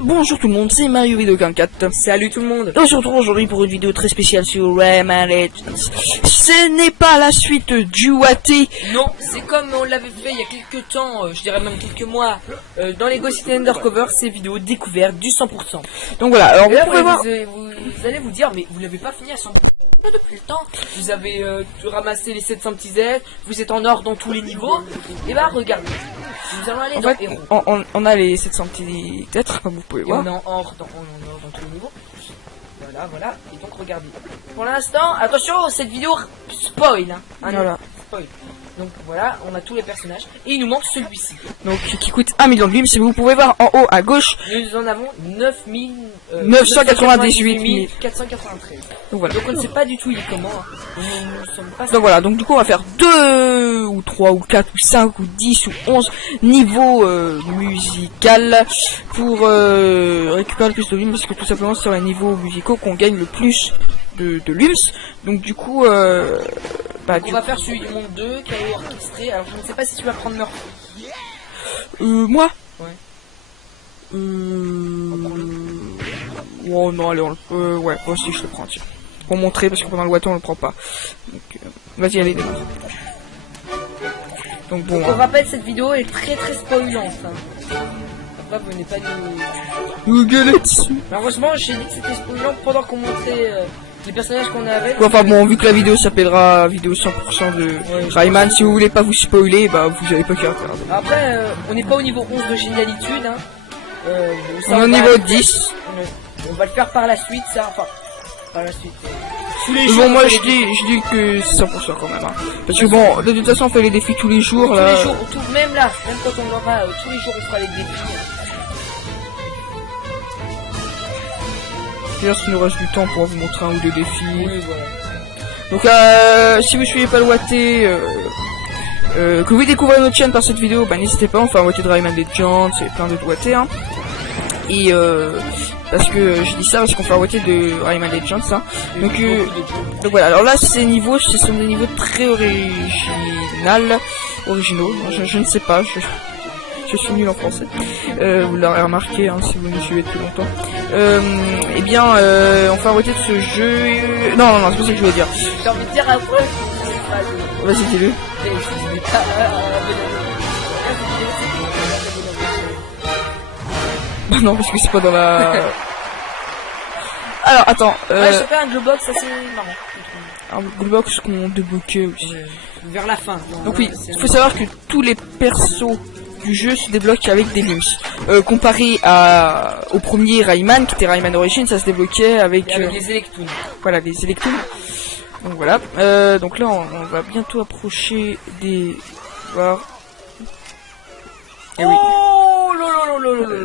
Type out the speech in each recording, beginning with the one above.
bonjour tout le monde, c'est Mario Vidéo 44. Salut tout le monde. Et on se retrouve aujourd'hui pour une vidéo très spéciale sur Rayman Legends. Ce n'est pas la suite du WAT. Non, c'est comme on l'avait fait il y a quelques temps, je dirais même quelques mois, dans les Ghost City Undercover, ces vidéos découvertes du 100%. Donc voilà, alors Et là, vous pouvez voir... vous allez vous dire, mais vous l'avez pas fini à 100%. Depuis le temps, vous avez ramassé les 700 petits ailes, vous êtes en or dans tous les niveaux, et bah regardez, nous allons aller En dans fait, Héros. on a les 700 petits têtes, comme vous pouvez Et voir. on est en or dans tous les niveaux. Voilà, et donc regardez. Pour l'instant, attention, cette vidéo spoil, hein. Voilà. Spoil. Donc voilà, on a tous les personnages, et il nous manque celui-ci. Donc qui coûte 1 million de limes. Si vous pouvez voir en haut à gauche, Nous en avons 998 493. donc voilà. Donc on ne sait pas du tout il est comment. Hein. Nous ne sommes pas Donc voilà, donc du coup on va faire 2 ou 3 ou 4 ou 5 ou 10 ou 11 niveaux musical pour récupérer le plus de limes, parce que tout simplement c'est sur les niveaux musicaux qu'on gagne le plus de limes. Donc du coup Donc on va faire celui du monde 2 qui est orchestré. Alors je ne sais pas si tu vas prendre Murphy. moi Ouais. Oh non, allez, ouais, moi aussi je le prends, tiens. Pour montrer, parce que pendant le Watt on le prend pas. Donc vas-y, allez, démarre. Donc bon, On rappelle, cette vidéo est très spoilante. Hein. Là, venez pas nous gueuler dessus. Malheureusement, j'ai dit que c'était spoilant pendant qu'on montrait les personnages qu'on avait. Enfin bon, vu que la vidéo s'appellera vidéo 100% de Rayman, si vous voulez pas vous spoiler, bah vous avez pas qu'à faire. Après, on n'est pas au niveau 11 de génialitude. Hein. Ça, On est au niveau 10. On va le faire par la suite, ça. Enfin, par la suite. Bon, moi je dis que c'est 100% quand même. Hein. Parce que bon, de toute façon on fait les défis tous les jours. Tous là. les jours, même là, même quand on aura, tous les jours on fera les défis. D'ailleurs, s'il nous reste du temps pour vous montrer un ou deux défis. Oui, voilà. Donc si vous suivez pas le Watté, que vous découvrez notre chaîne par cette vidéo, bah n'hésitez pas, on fait un Watté de Rayman Legends et plein d'autres Watté. Hein. Et parce que je dis ça parce qu'on fait un Watté de Rayman Legends. Hein. Donc voilà, alors là ces niveaux, ce sont des niveaux très originaux. Je ne sais pas, je suis nul en français. Vous l'aurez remarqué hein, si vous nous suivez depuis longtemps. Eh bien, on fait un Watté de ce jeu. Non, c'est pas ça que je voulais dire. J'ai envie de dire un peu. Vas-y, dis-le. Bah non, parce que c'est pas dans la... Alors, attends. Ouais, je fais un Globox, ça c'est marrant. Un Globox qu'on débloquait aussi. Vers la fin. Donc oui, il faut savoir que tous les persos du jeu se débloquent avec des limbs. Comparé au premier Rayman, qui était Rayman Origins, ça se débloquait avec les Electoons. Voilà, les Electoons. Donc voilà. Donc là, on va bientôt approcher des... Voir. Et oui.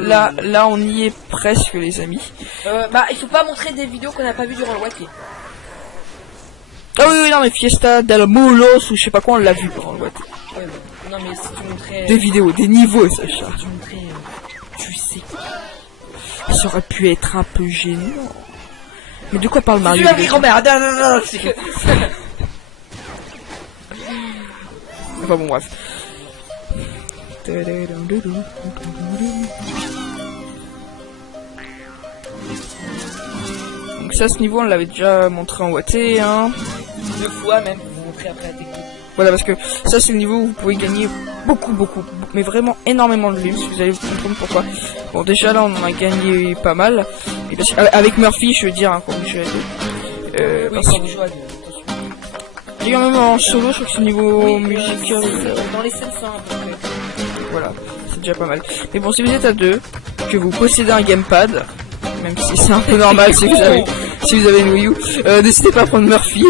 Là, on y est presque, les amis. Bah, il faut pas montrer des vidéos qu'on n'a pas vues durant le Watté. Ah oui, non, mais Fiesta del Molos ou je sais pas quoi, on l'a vu durant le Watté. Ouais, non, mais si tu montrais... Des vidéos, des niveaux, Sacha. Si tu montrais... tu sais quoi. Ça aurait pu être un peu gênant. Mais de quoi parle Mario? Tu l'as vu, grand-mère. Non, Enfin bon, bref. Donc ça, ce niveau, on l'avait déjà montré en Watté, hein. 2 fois même, vous montrez après la technique. Voilà, parce que ça, c'est le niveau où vous pouvez gagner beaucoup, mais vraiment énormément de limbs, vous allez vous comprendre pourquoi. Bon, déjà là, on en a gagné pas mal. Et parce avec Murphy, je veux dire, hein, quand vous jouez à deux. Oui, quand vous jouez à deux. Il y a même en solo, je crois que c'est le niveau musical. Dans les 700 à peu près. Voilà, c'est déjà pas mal. Mais bon, si vous êtes à deux, que vous possédez un gamepad, même si c'est un peu normal si vous avez une Wii U, n'hésitez pas à prendre Murphy.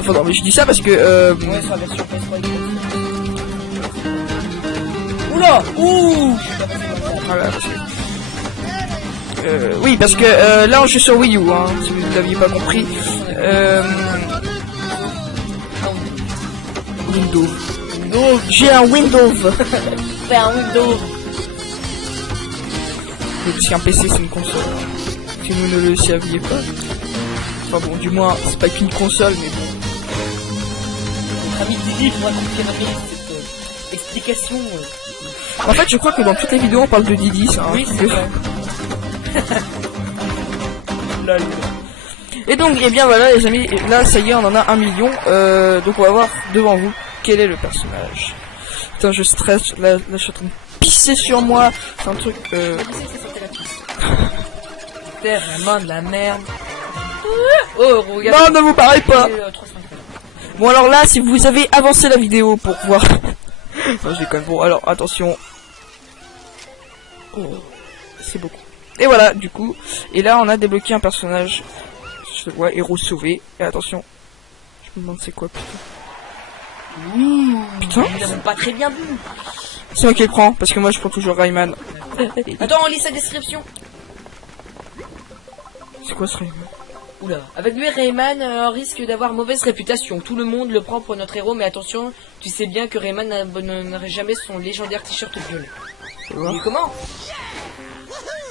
Enfin non, mais je dis ça parce que... Ouais, sur la version PS3. Oula. Ouh. Voilà, parce que... oui, parce que là on joue sur Wii U, hein, si vous ne l'aviez pas compris. Windows. J'ai un Windows. Fais un Windows. Parce qu'un PC c'est une console. Si vous ne le saviez pas. Enfin bon, du moins, c'est pas qu'une console, mais bon. Notre ami Didi pourra confirmer explication. En fait, je crois que dans toutes les vidéos, on parle de Didi, ça. Oui, c'est vrai. Lol. Et donc, eh bien voilà, les amis, là, ça y est, on en a 1 million. Donc, on va voir devant vous quel est le personnage. Putain, je stresse. Là, je suis en train de pisser sur moi. C'est un truc. T'es vraiment de la merde. Oh, regarde. Non, ne vous parlez pas. Bon, alors là, si vous avez avancé la vidéo pour voir. Non, je déconne. Bon, alors, attention. Oh, c'est beaucoup. Et voilà, du coup. Et là, on a débloqué un personnage. Je le vois, héros sauvé. Et attention. Je me demande c'est quoi, putain. Putain. Nous n'avons pas très bien vu. C'est moi qui le prends, parce que moi je prends toujours Rayman. Attends, on lit sa description. C'est quoi ce Rayman? Oula. Avec lui, Rayman risque d'avoir mauvaise réputation. Tout le monde le prend pour notre héros, mais attention, tu sais bien que Rayman n'aurait jamais son légendaire t-shirt violet. Et comment?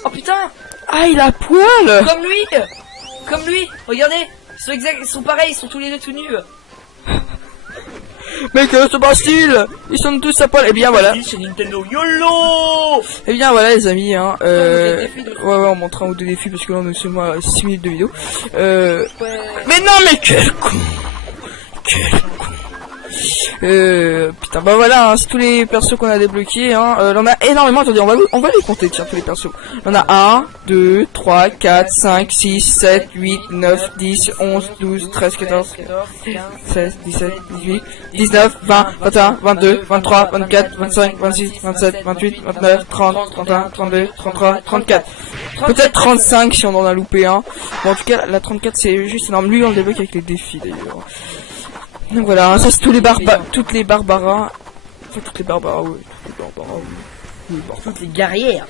Oh putain! Ah, il a poil! Comme lui! Comme lui! Regardez! Ils sont pareils, ils sont tous les deux tout nus. Mais que se passe-t-il? Ils sont tous à poil. Et bien voilà. C'est Nintendo YOLO! Et bien voilà les amis, hein. Ouais, on montre un ou deux défis parce que là on est seulement à 6 minutes de vidéo. Ouais. Mais non, mais quel con! Quel con! Putain, bah voilà, hein, c'est tous les persos qu'on a débloqués, hein. On a énormément, attendez, on va les compter, tiens, tous les persos. On a 1, 2, 3, 4, 5, 6, 7, 8, 9, 10, 11, 12, 13, 14, 16, 17, 18, 19, 20, 21, 22, 23, 24, 25, 26, 27, 28, 29, 30, 31, 32, 33, 34. Peut-être 35 si on en a loupé un. Bon, en tout cas, la 34 c'est juste énorme. Lui, on le débloque avec les défis d'ailleurs. Donc voilà, ça c'est tous les toutes les barbaras. Enfin, toutes les barbaras, oui. Toutes les guerrières.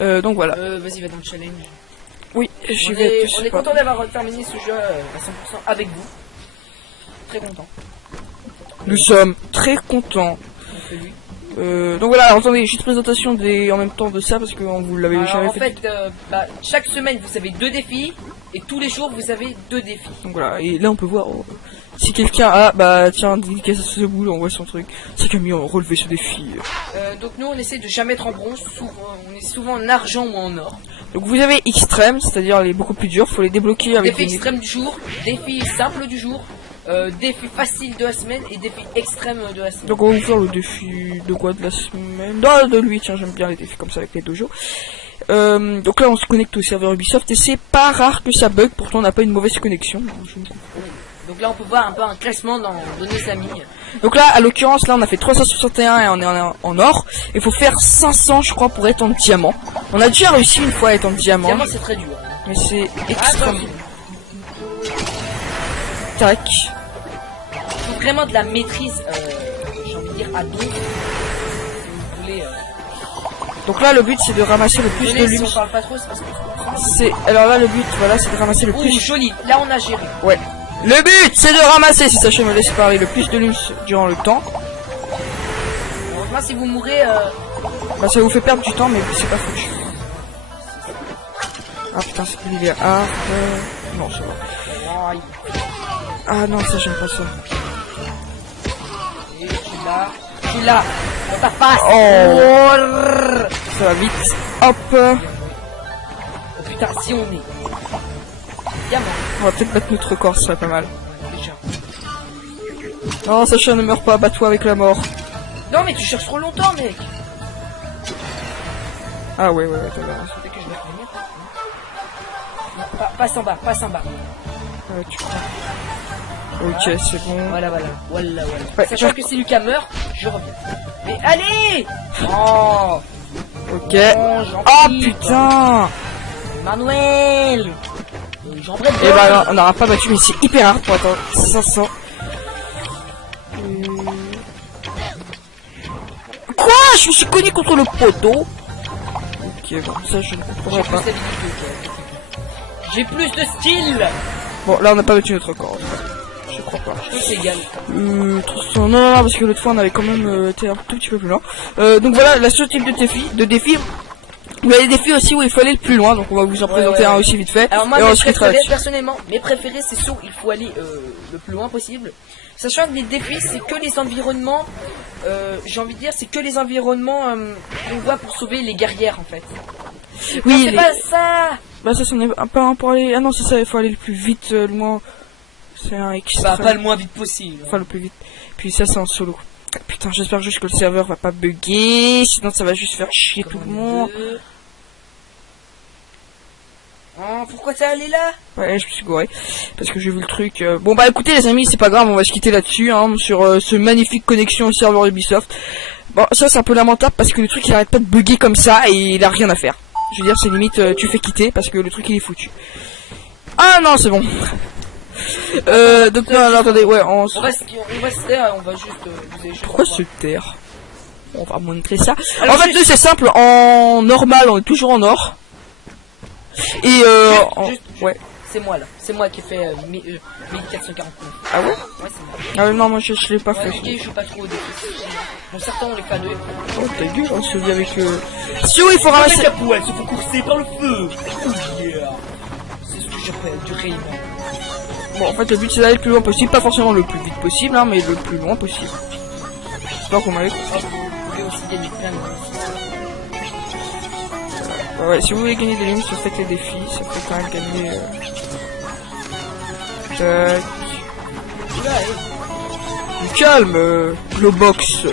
Donc voilà. Vas-y, va dans le challenge. Oui, j'y On vais. est content d'avoir terminé ce jeu à 100% avec vous. Très content. Nous sommes très contents. Donc voilà, alors, attendez, juste présentation en même temps de ça parce que vous l'avez jamais fait. En fait, chaque semaine vous avez 2 défis et tous les jours vous avez 2 défis. Donc voilà, et là on peut voir si quelqu'un a, bah tiens, dédicace à ce boule, on voit son truc. C'est Camille, on a relevé ce défi. Donc nous on essaie de jamais être en bronze, on est souvent en argent ou en or. Donc vous avez extrême, c'est-à-dire les beaucoup plus durs, faut les débloquer avec Défi extrême du jour, défi simple du jour. Défi facile de la semaine et défi extrême de la semaine. Donc on va vous faire le défi de quoi de la semaine? Non, de lui, tiens, j'aime bien les défis comme ça avec les dojos. Donc là on se connecte au serveur Ubisoft et c'est pas rare que ça bug, pourtant on n'a pas une mauvaise connexion. Donc là on peut voir un peu un classement dans Données Amis. Donc là, à l'occurrence, là on a fait 361 et on est en or. Il faut faire 500 je crois pour être en diamant. On a déjà réussi une fois à être en diamant. Diamant c'est très dur. Mais c'est extrêmement... Tac. Il faut vraiment de la maîtrise, j'ai envie de dire à dos. Si vous voulez. Donc là le but c'est de ramasser le plus de Si lumes. on parle pas trop, c'est parce que Alors là le but voilà c'est de ramasser le ouh, plus. joli. Là on a géré. Ouais. Le but c'est de ramasser, si Sacha me laisse parler, le plus de lumes durant le temps. Moi si vous mourrez, Bah ça vous fait perdre du temps mais c'est pas foutu. Ah putain c'est il y a non ça va. Ah non ça j'aime pas ça. Et je suis là. On t'a pas. Oh. Ça va vite. Hop. Oh putain si on est. Diamant. On va peut-être battre notre record, ça serait pas mal. Déjà. Non Sacha ne meurt pas, bats-toi avec la mort. Non mais tu cherches trop longtemps mec. Ah ouais t'as raison. Peut-être que je vais revenir. Passe en bas, passe en bas. Ouais tu crois. Ok c'est bon. Voilà. Ouais, Sachant que si Lucas meurt, je reviens. Mais allez. Oh. Ok. Non, j'en Oh prie, putain. Manuel. J'en bref. Et bah non, on n'aura pas battu mais c'est hyper rare pour attendre 500. Quoi? Je me suis cogné contre le poteau. Ok bon ça je ne comprendrai pas. J'ai plus de skill. Bon là on n'a pas battu notre record. Je crois pas. C'est égal. Non, parce que l'autre fois on avait quand même été un tout petit peu plus loin. Donc voilà, la seule type de défi. Il y a des défis aussi où il faut aller le plus loin, donc on va vous en présenter un aussi vite fait. Alors moi, et mes ensuite, préférés, personnellement, mes préférés, c'est ceux où il faut aller le plus loin possible. Sachant que les défis, c'est que les environnements, j'ai envie de dire, c'est que les environnements qu'on voit pour sauver les guerrières en fait. Oui, non, c'est pas ça. Bah ça, c'en est pas un pour aller... Ah non, c'est ça, il faut aller le plus vite, le moins... C'est un extra... Bah, pas le moins vite possible. Enfin, le plus vite. Puis ça, c'est en solo. Putain, j'espère juste que le serveur va pas bugger, sinon ça va juste faire chier tout le monde. Oh, pourquoi t'es allé là? Ouais, je me suis gouré, parce que j'ai vu le truc. Bon bah écoutez les amis, c'est pas grave, on va se quitter là-dessus, hein, sur ce magnifique connexion au serveur Ubisoft. Bon, ça c'est un peu lamentable, parce que le truc il arrête pas de bugger comme ça, et il a rien à faire. Je veux dire, c'est limite, tu fais quitter, parce que le truc il est foutu. Ah non, c'est bon. Donc non, attendez, ouais, on va se taire, on va juste... Pourquoi se taire? On va montrer ça. Alors, en fait, nous c'est simple, en normal, on est toujours en or. Et ouais. C'est moi là, c'est moi qui ai fait 1449. Ah ouais? Ouais, c'est moi. Ah non, moi je l'ai pas fait. Je joue pas trop au défi. Bon, certains on les fait à deux. Oh ta gueule, on se vit avec Si oui, il faut ramasser. La poêle se faut courser par le feu. Oh yeah. C'est ce que j'appelle du Rayman. Bon, en fait, le but c'est d'aller le plus loin possible, pas forcément le plus vite possible, hein, mais le plus loin possible. J'espère qu'on m'avait. Vous pouvez aussi gagner plein de ouais, si vous voulez gagner des limites, faites les défis, ça fait quand même gagner. Du calme, Globox.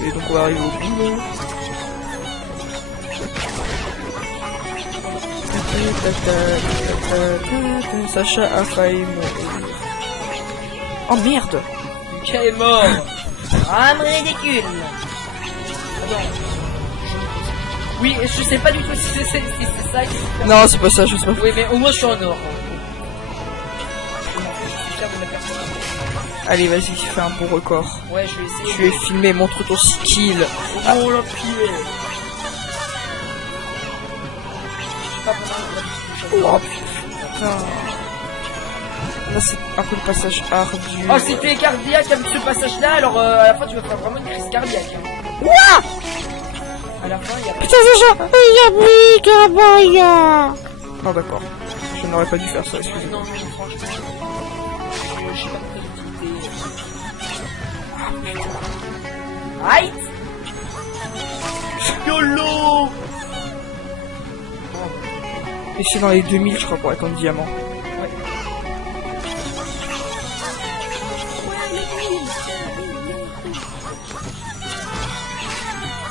Et donc on va arriver au bout. Sacha a failli mourir. Oh merde! Lucas est mort! Ah, mais ridicule! Oui, je sais pas du tout si c'est ça. Non, c'est pas ça, je sais pas. Oui, mais au moins je suis en or. Allez, vas-y, fais un bon record. Ouais, je vais essayer. Tu es filmé, montre ton skill. Oh, l'empire! Oh putain. Là, c'est un peu le passage ardu. Oh, si tu es cardiaque avec ce passage-là, alors à la fin, tu vas faire vraiment une crise cardiaque. Ouah! À la fin, il y a... Putain, Sacha! Il y a oh, d'accord. Je n'aurais pas dû faire ça, excusez-moi. Non, franchement, je sais pas pourquoi l'utilité. Aïe! YOLO! Et c'est dans les 2000, je crois, pour être en diamant. Ouais.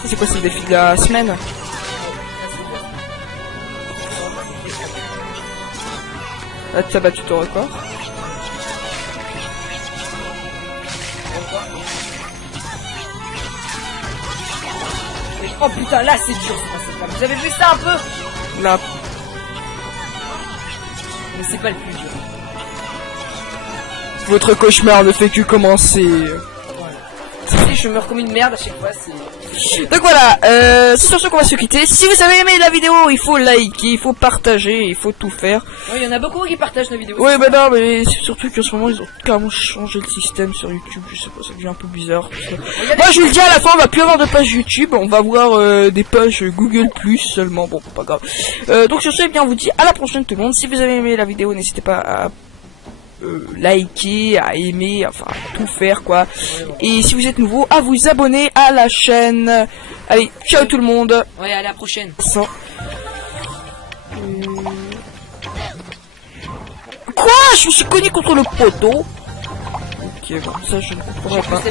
C'est quoi, c'est le défi de la semaine? Là, tu as battu ton record. Oh putain, là c'est dur. Vous avez vu ça un peu? Là. Mais c'est pas le plus dur. Votre cauchemar ne fait que commencer. Voilà. Si je meurs comme une merde à chaque fois, c'est... Donc voilà, c'est sur ce qu'on va se quitter. Si vous avez aimé la vidéo, il faut liker, il faut partager, il faut tout faire. Oui, il y en a beaucoup qui partagent nos vidéos. Ouais, bah non, mais c'est surtout qu'en ce moment, ils ont carrément changé le système sur YouTube. Je sais pas, ça devient un peu bizarre. Moi, je vous le dis, à la fin, on va plus avoir de page YouTube. On va avoir des pages Google Plus seulement. Bon, pas grave. Donc sur ce, eh bien, on vous dit à la prochaine tout le monde. Si vous avez aimé la vidéo, n'hésitez pas à liker, à aimer, enfin à tout faire quoi. Et si vous êtes nouveau, à vous abonner à la chaîne. Allez, ciao tout le monde. Ouais, à la prochaine. Quoi? Je me suis cogné contre le poteau. Ok, bon, ça je ne comprendrai pas.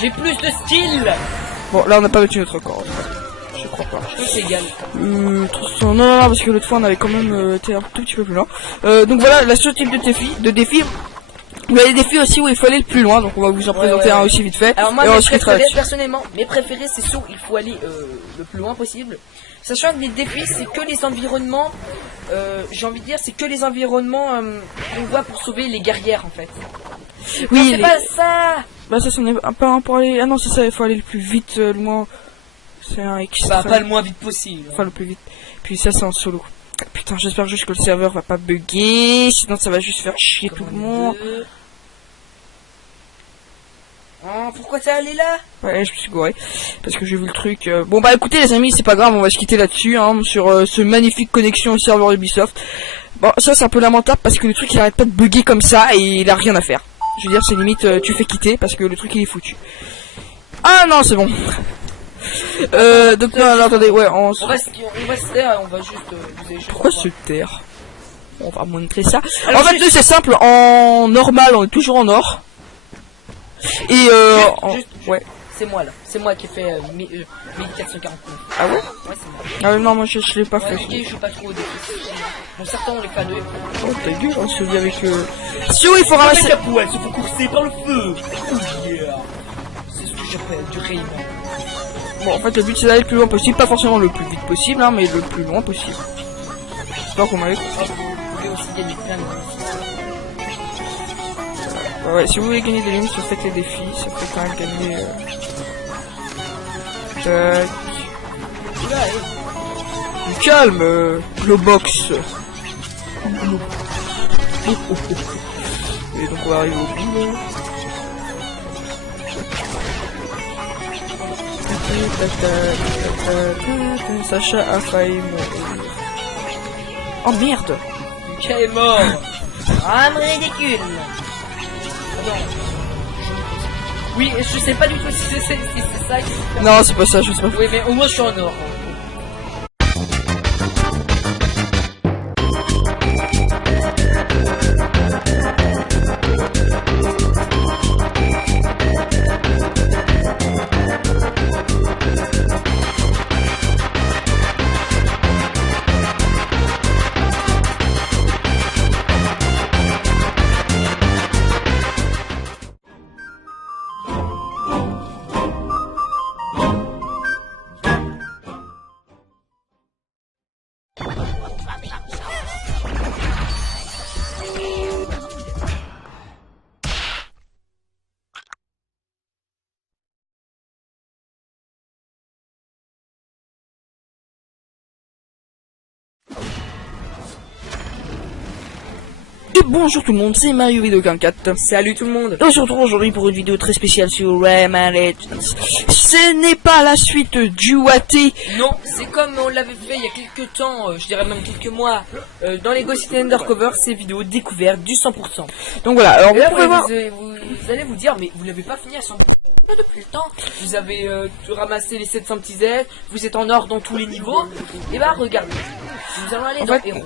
J'ai plus de skill. Bon, là on n'a pas battu notre record. Je crois pas. C'est égal. Non, parce que l'autre fois on avait quand même été un tout petit peu plus loin. Donc voilà, la seule type de défi. Il y a des défis aussi où il faut aller le plus loin, donc on va vous en présenter un aussi vite fait. Alors moi, personnellement, mes préférés, c'est ceux où il faut aller le plus loin possible. Sachant que les défis, c'est que les environnements, j'ai envie de dire, c'est que les environnements qu'on voit pour sauver les guerrières en fait. Oui, non, c'est pas ça. Bah ça, c'en est pas un pour aller... Ah non, c'est ça, il faut aller le plus vite, le moins... C'est un extra... Bah, pas le moins vite possible. Enfin, le plus vite. Puis ça, c'est en solo. Putain, j'espère juste que le serveur va pas bugger, sinon ça va juste faire chier tout le monde. Oh, pourquoi t'es allé là? Ouais, je me suis gouré, parce que j'ai vu le truc. Bon bah écoutez les amis, c'est pas grave, on va se quitter là-dessus, hein, sur ce magnifique connexion au serveur Ubisoft. Bon, ça c'est un peu lamentable parce que le truc il arrête pas de bugger comme ça et il a rien à faire. Je veux dire, c'est limite, tu fais quitter parce que le truc il est foutu. Ah non, c'est bon. Donc non, alors, attendez, ouais, on va se taire, on va juste... Pourquoi se taire? On va montrer ça. Alors, en fait, nous c'est simple, en normal, on est toujours en or. Et ouais. C'est moi là, c'est moi qui ai fait 1449. Ah ouais? Ouais, c'est moi. Ah non, moi je l'ai pas fait. Je joue pas trop au défi. Bon, certains on les fait à deux. Oh ta gueule, on se dit avec Si oui, il faut ramasser. La poêle se faut courser par le feu. Oh yeah. C'est ce que j'appelle du Rayman. Bon, en fait, le but c'est d'aller le plus loin possible, pas forcément le plus vite possible, hein, mais le plus loin possible. J'espère qu'on m'avait. Vous pouvez aussi gagner plein de ouais, si vous voulez gagner des limites, faites les défis, ça fait quand même gagner. Du calme, Globox. Et donc on va arriver au bout. Sacha a failli mourir. Oh merde! Lucas est mort! Ah, mais ridicule! Oui, je sais pas du tout si c'est ça. Non, c'est pas ça, je sais pas. Oui, mais au moins je suis en or. Et bonjour tout le monde, c'est Mario Vidéo 44. Salut tout le monde. On se retrouve aujourd'hui pour une vidéo très spéciale sur Rayman Legends. Ce n'est pas la suite du WAT. Non, c'est comme on l'avait fait il y a quelques temps, je dirais même quelques mois, dans les Ghost Undercover, ces vidéos découvertes du 100%. Donc voilà, alors là, vous pouvez voir... vous allez vous dire, mais vous l'avez pas fini à 100%. Depuis le temps, vous avez ramassé les 700 petits aides, vous êtes en or dans tous les niveaux, et bah regardez, nous allons aller en dans fait, Héros.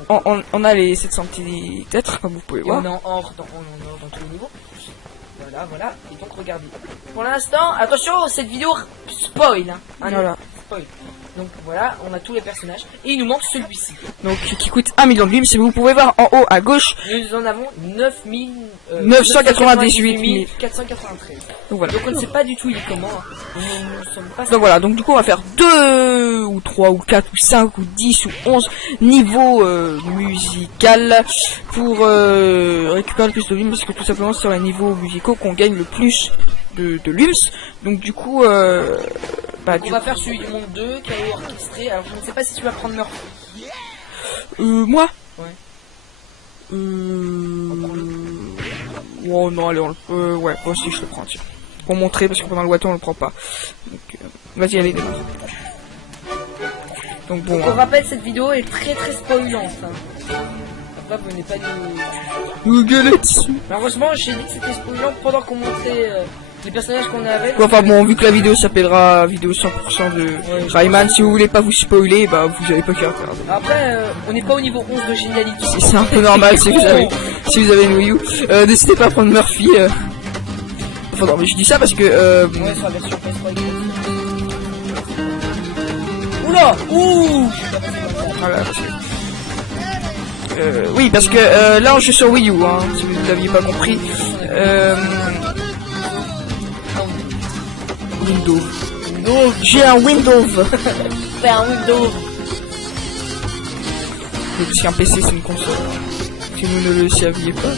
on a les 700 petits êtres, comme vous pouvez Et voir. on est en or dans tous les niveaux. Voilà, et donc regardez. Pour l'instant, attention, cette vidéo spoil, hein. Voilà. Spoil. Donc voilà, on a tous les personnages, et il nous manque celui-ci. Donc qui coûte 1 million de limes, si vous pouvez voir en haut à gauche. Nous en avons 998 493. Donc voilà. Donc on ne sait pas du tout il est comment. Hein. Nous sommes pas... Donc voilà, donc du coup on va faire 2 ou 3 ou 4 ou 5 ou 10 ou 11 niveaux musical pour récupérer le plus de limes, parce que tout simplement c'est sur les niveaux musicaux qu'on gagne le plus de limes. Donc du coup donc on va faire celui du monde 2 qui est orchestré. Alors je ne sais pas si tu vas prendre Murphy. Moi Ouais. Oh non, allez, ouais, moi aussi je le prends, tiens. Pour montrer, parce que pendant le Watan on le prend pas. Donc, vas-y, allez, démarre. Donc bon. Donc, on rappelle, cette vidéo est très spoilante. Hein. Là, vous venez pas de nous gueuler dessus. Malheureusement, j'ai dit que c'était spoilant pendant qu'on montrait les personnages qu'on avait. Enfin bon, vu que la vidéo s'appellera vidéo 100% de Rayman, si vous voulez pas vous spoiler, bah vous avez pas qu'à faire. Après, on n'est pas au niveau 11 de génialité. C'est un peu normal si vous avez une Wii U. N'hésitez pas à prendre Murphy. Enfin non, mais je dis ça parce que ouais, sur la version PS3. Oula, ouh. Voilà, parce que... oui, parce que là on joue sur Wii U, hein, si vous ne l'aviez pas compris. Windows. J'ai un Windows. Fais un Windows. Parce qu'un PC c'est une console. Si vous ne le saviez pas.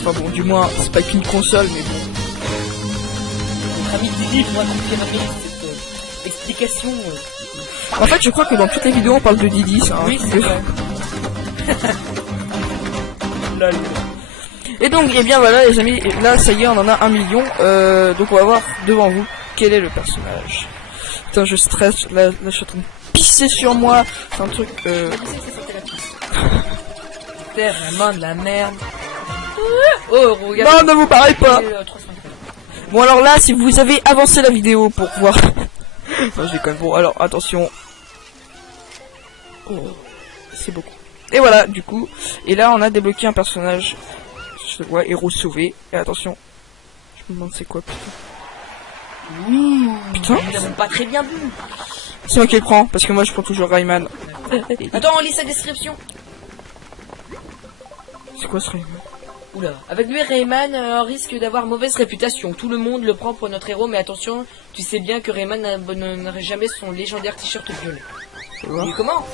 Enfin bon, du moins, c'est pas qu'une console, mais bon. Notre ami Didi pourra confirmer cette explication. En fait, je crois que dans toutes les vidéos on parle de Didi, ça. Oui, c'est vrai. Et donc, eh bien voilà les amis, là ça y est, on en a 1 million. Donc on va voir devant vous quel est le personnage. Putain, je stresse, là je suis en train de pisser sur moi. C'est un truc... C'était vraiment de la merde. Oh, regarde. Non, ne vous parlez pas. Bon, alors là, si vous avez avancé la vidéo pour voir... non, je déconne. Bon, alors, attention. Oh, c'est beaucoup. Et voilà, du coup. Et là, on a débloqué un personnage. Je le vois, héros sauvé. Et attention. Je me demande c'est quoi, putain. Putain. Nous n'avons pas très bien vu. C'est moi qui le prends, parce que moi je prends toujours Rayman. Attends, on lit sa description. C'est quoi ce Rayman? Oula. Avec lui, Rayman risque d'avoir mauvaise réputation. Tout le monde le prend pour notre héros, mais attention, tu sais bien que Rayman n'abandonnerait jamais son légendaire t-shirt violet. Et comment?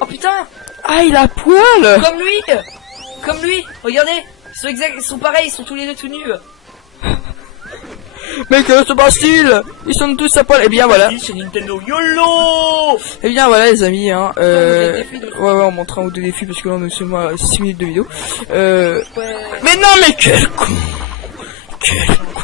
Oh putain! Ah, il a poil! Comme lui! Comme lui! Regardez! Ils sont pareils, ils sont tous les deux tout nus. Mais que se passe-t-il? Ils sont tous à poil. Et bien voilà. C'est Nintendo YOLO! Et bien voilà les amis, hein. Ouais, on montre un ou deux défis parce que là on est seulement à 6 minutes de vidéo. Ouais. Mais non, mais quel con! Quel con!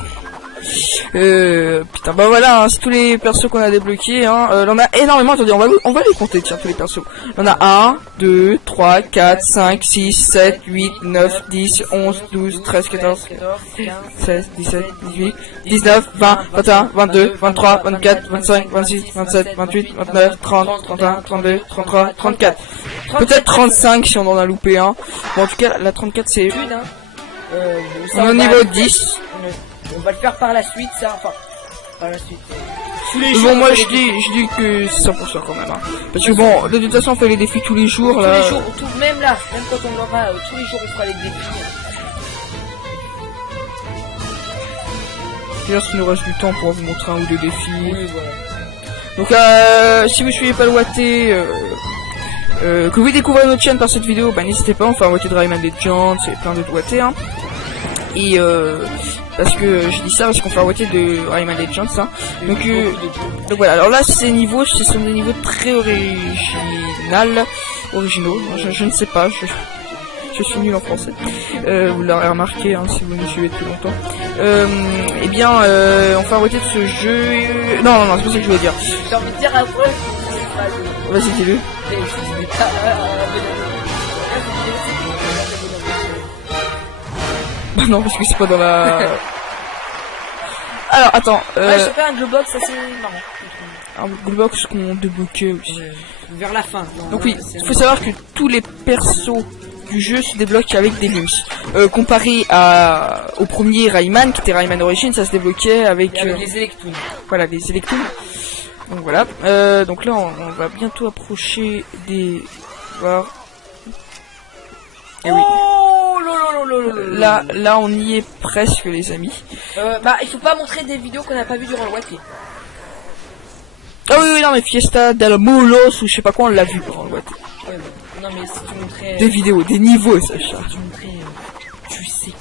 Putain, bah voilà, hein, c'est tous les persos qu'on a débloqués, hein. On a énormément, attendez, on va les compter, tiens, tous les persos. On a 1, 2, 3, 4, 5, 6, 7, 8, 9, 10, 11, 12, 13, 14, 16, 17, 18, 19, 20, 21, 22, 23, 24, 25, 26, 27, 28, 29, 30, 31, 32, 33, 34. Peut-être 35 si on en a loupé un. Bon, en tout cas, la 34 c'est... On est au niveau 10. On va le faire par la suite, ça, enfin, par la suite. Bon, moi je dis que c'est 100% quand même, hein. Parce que bon, de toute façon on fait les défis tous les jours, là. Tous les jours, même là, même quand on l'aura, tous les jours on fera les défis. D'ailleurs, s'il nous reste du temps pour vous montrer un ou deux défis. Oui, voilà. Donc si vous suivez pas le Watté, que vous découvrez notre chaîne par cette vidéo, bah n'hésitez pas, on fait un Watté de Rayman Legends et plein d'autres Watté, hein. Et parce que je dis ça parce qu'on fait un Watté de Rayman Legends, hein. Donc voilà, alors là ces niveaux, ce sont des niveaux très originaux, je ne sais pas, je suis nul en français, vous l'aurez remarqué, hein, si vous me suivez depuis longtemps. Eh bien, on fait un Watté de ce jeu, non, c'est pas ça que je voulais dire. J'ai envie de dire un peu. Vas-y, dis-le. Bah non, parce que c'est pas dans la... Alors, attends, Ouais, je fais un Globox assez marrant. un Globox qu'on débloquait aussi. Vers la fin. Donc oui, il faut savoir que tous les persos du jeu se débloquent avec des limbs. Comparé au premier Rayman, qui était Rayman Origins, ça se débloquait avec les Electoons. voilà, les Electoons. Donc voilà, donc là on va bientôt approcher des... voir. Et oui. Là on y est presque les amis. Bah il faut pas montrer des vidéos qu'on n'a pas vues durant le Watté. Ah oui, non mais Fiesta del Moulos ou je sais pas quoi, on l'a vu durant le Watté. Ouais, non mais si tu montrais... Des vidéos, des niveaux, Sacha. Tu montrais... tu sais.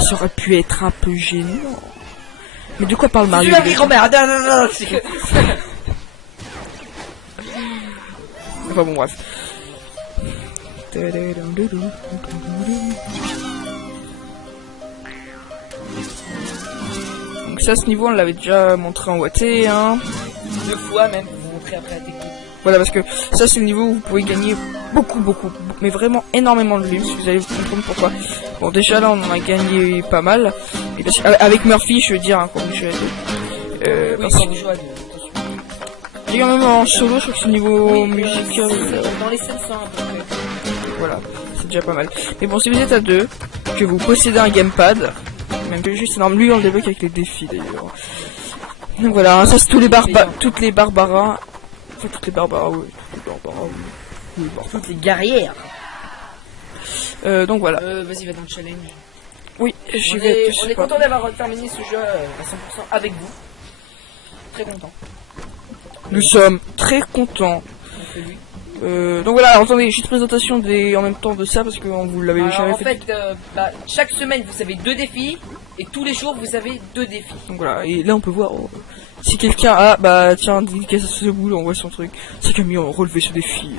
Ça aurait pu être un peu gênant. Mais de quoi parle Mario? Tu l'as vu, grand-mère. Non. Enfin bon, bref. Donc ça, ce niveau, on l'avait déjà montré en Watté, hein. 2 fois même, vous montrez après la technique. Voilà, parce que ça, c'est le niveau où vous pouvez gagner beaucoup, mais vraiment énormément de limbs. Vous allez vous comprendre pourquoi. Bon, déjà là, on en a gagné pas mal. Et parce, avec Murphy, je veux dire, hein, quand vous jouez à deux. Oui, quand vous jouez à deux. Il y a même en solo, je crois que c'est niveau musical. Dans les scènes simples. Voilà, c'est déjà pas mal. Mais bon, si vous êtes à deux, que vous possédez un gamepad, même que juste énorme, lui on le débloque avec les défis d'ailleurs. Donc voilà, ça c'est tous les toutes les barbaras. Enfin, toutes les barbaras, oui. Toutes les guerrières. Donc voilà. Vas-y, va dans le challenge. Oui, On est content d'avoir terminé ce jeu à 100% avec vous. Très content. Nous sommes très contents. Donc voilà, alors, attendez, juste présentation en même temps de ça parce que vous l'avez jamais fait. En fait, chaque semaine vous avez 2 défis et tous les jours vous avez 2 défis. Donc voilà, et là on peut voir si quelqu'un a, bah tiens, dédicace à ce boule, on voit son truc. C'est Camille, on relevé ce défi.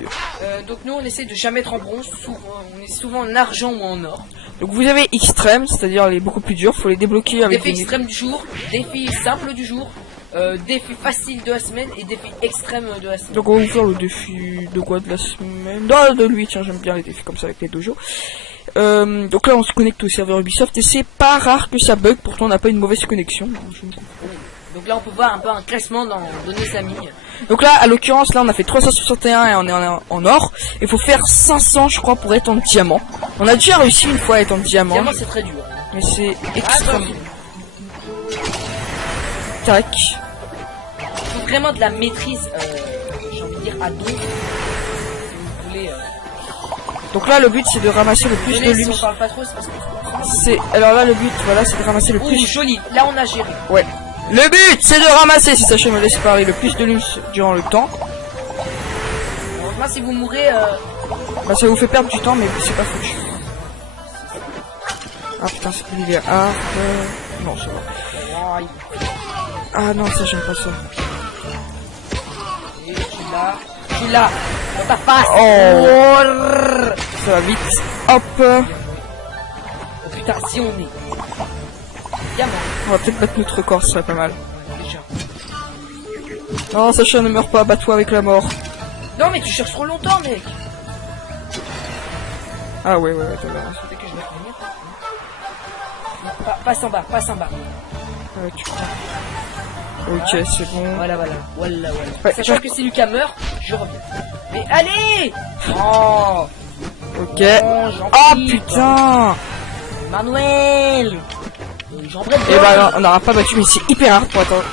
Donc nous on essaie de jamais être en bronze, on est souvent en argent ou en or. Donc vous avez extrême, c'est-à-dire les beaucoup plus durs, faut les débloquer avec défi extrême du jour, défi simple du jour, défi facile de la semaine et défi extrême de la semaine. Donc on va vous faire le défi de quoi de la semaine? Non, de lui, tiens, j'aime bien les défis comme ça avec les dojos. Donc là on se connecte au serveur Ubisoft et c'est pas rare que ça bug, pourtant on n'a pas une mauvaise connexion. Donc là on peut voir un peu un classement dans Données Amis. Donc là, à l'occurrence, là on a fait 361 et on est en or. Il faut faire 500 je crois pour être en diamant. On a déjà réussi une fois à être en diamant. Diamant c'est très dur. Mais c'est extrêmement... Tac. Faut vraiment de la maîtrise, j'ai envie de dire à dos. Si vous voulez... Donc là le but c'est de ramasser le plus de si lumes. on parle pas trop, c'est parce que... Alors là le but, voilà, c'est de ramasser le Ouh, plus... joli, là on a géré. Ouais. Le but c'est de ramasser, si Sacha me laisse parler, le plus de lumes durant le temps. Moi si vous mourrez... Bah ça vous fait perdre du temps mais c'est pas foutu. Ah putain, c'est il est hard. Non, ça va. Ah non, ça j'aime pas ça. Et je suis là. Dans ta face. Oh. Ça va vite. Hop. Oh putain, si on est... Diamant. On va peut-être battre notre record, ce serait pas mal. Déjà. Non, Sacha ne meurt pas, bats-toi avec la mort. Non mais tu cherches trop longtemps mec. Ah ouais, t'as raison. Peut-être que je vais revenir. Passe en bas, passe en bas. Ouais, tu crois. Ok, c'est bon. Voilà. Ouais, Sachant que si Lucas meurt, je reviens. Mais allez. Oh. Ok. Non, j'en Oh prie, putain. Manuel. J'en Et bah on n'aura pas battu, mais c'est hyper rare pour attendre.